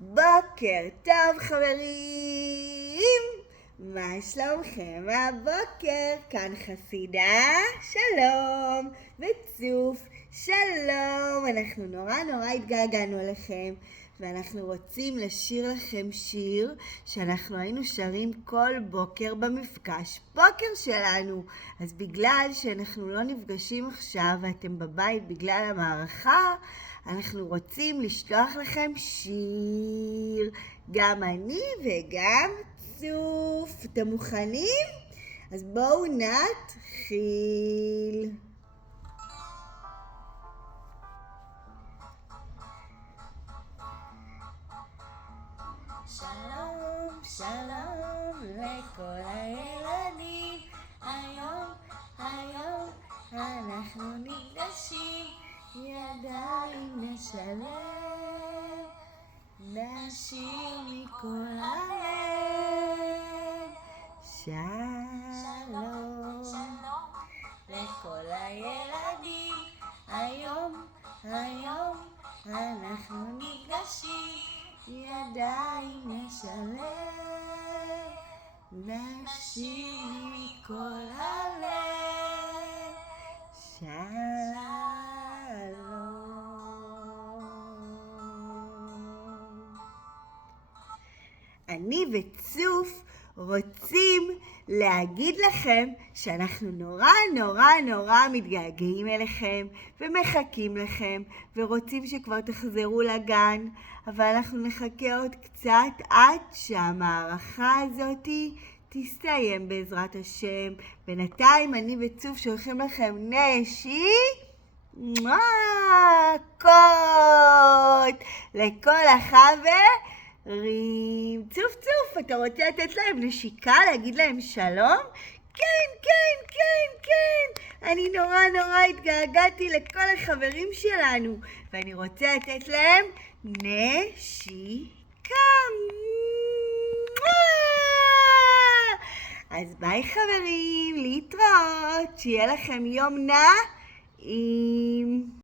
בוקר טוב חברים, מה שלומכם הבוקר? כאן חסידה, שלום, וצוף, שלום. אנחנו נורא התגעגענו אליכם, ואנחנו רוצים לשיר לכם שיר שאנחנו היינו שרים כל בוקר במפגש בוקר שלנו. אז בגלל שאנחנו לא נפגשים עכשיו ואתם בבית בגלל המערכה, אנחנו רוצים לשלוח לכם שיר, גם אני וגם צוף. אתם מוכנים? אז בואו נתחיל. שלום, שלום לכל הילדים, היום אנחנו נפגשים, ידיים נשלב, נשיר מכל הלב. שלום לכל הילדים, היום אנחנו נפגשים, ידיים נשלב, נשיר מכל הלב. שלום. אני וצוף רוצים להגיד לכם שאנחנו נורא מתגעגעים אליכם ומחכים לכם ורוצים שכבר תחזרו לגן, אבל אנחנו נחכה עוד קצת עד שהמערכה הזאת תסתיים בעזרת השם. בינתיים אני וצוף שולחים לכם נשיקות לכל החברים. צוף, אתה רוצה לתת להם נשיקה, להגיד להם שלום? כן. אני נורא התגעגעתי לכל החברים שלנו, ואני רוצה לתת להם נשיקה. אז ביי חברים, להתראות, שיהיה לכם יום נעים.